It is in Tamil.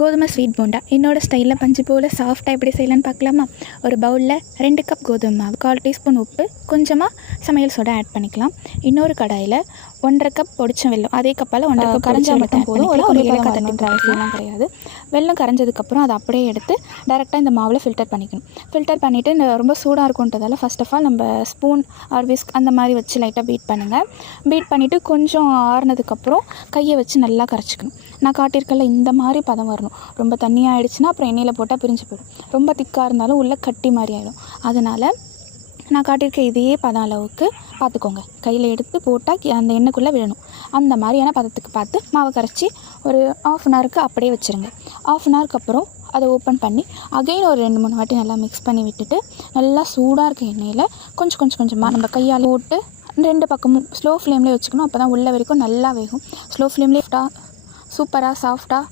கோதுமை ஸ்வீட் போண்டா என்னோடய ஸ்டைலில் பஞ்சு போல் சாஃப்டாக எப்படி செய்யலான்னு பார்க்கலாமா? ஒரு பவுலில் 2 கப் கோதுமை மாவு, 1/4 டீஸ்பூன் உப்பு, கொஞ்சமாக சமையல் சோடா ஆட் பண்ணிக்கலாம். இன்னொரு கடாயில் 1/2 கப் பொடிச்ச வெல்லம், அதே கப்பால் 1/2 கப் கரைஞ்சா மட்டும் போதும். ஒரு ஏலக்காய் தட்டின்ற அவசியம்லாம் கிடையாது. வெல்லம் கரைஞ்சதுக்கப்புறம் அதை அப்படியே எடுத்து டேரெக்டாக இந்த மாவில் ஃபில்டர் பண்ணிக்கணும். ஃபில்டர் பண்ணிவிட்டு இந்த ரொம்ப சூடாக இருக்குன்றதால ஃபர்ஸ்ட் ஆஃப் ஆல் நம்ம ஸ்பூன் ஆர் விஸ்க் அந்த மாதிரி வச்சு லைட்டாக பீட் பண்ணுங்கள். பீட் பண்ணிவிட்டு கொஞ்சம் ஆறுனதுக்கப்புறம் கையை வச்சு நல்லா கரைச்சிக்கணும். நான் காட்டியிருக்கல இந்த மாதிரி பதம் வரணும். ரொம்ப தண்ணியாக ஆகிடுச்சுன்னா அப்புறம் எண்ணெயில் போட்டால் பிரிஞ்சு போயிடும். ரொம்ப திக்காக இருந்தாலும் உள்ளே கட்டி மாதிரி ஆகிடும். அதனால் நான் காட்டியிருக்க இதே பதம் அளவுக்கு பார்த்துக்கோங்க. கையில் எடுத்து போட்டால் அந்த எண்ணெய்க்குள்ளே விழணும். அந்த மாதிரியான பதத்துக்கு பார்த்து மாவை கரைச்சி ஒரு 1/2 அன் ஹவருக்கு அப்படியே வச்சுருங்க. 1/2 அன் ஹவருக்கு அப்புறம் அதை ஓப்பன் பண்ணி அகைன் ஒரு 2-3 வாட்டி நல்லா மிக்ஸ் பண்ணி விட்டுட்டு நல்லா சூடாக இருக்க எண்ணெயில் கொஞ்சமாக நம்ம கையால் போட்டு 2 பக்கமும் ஸ்லோ ஃப்ளேம்லேயே வச்சுக்கணும். அப்போ தான் உள்ள வரைக்கும் நல்லா வேகும். ஸ்லோ ஃப்ளேம்லேயே சூப்பராக சாஃப்டாக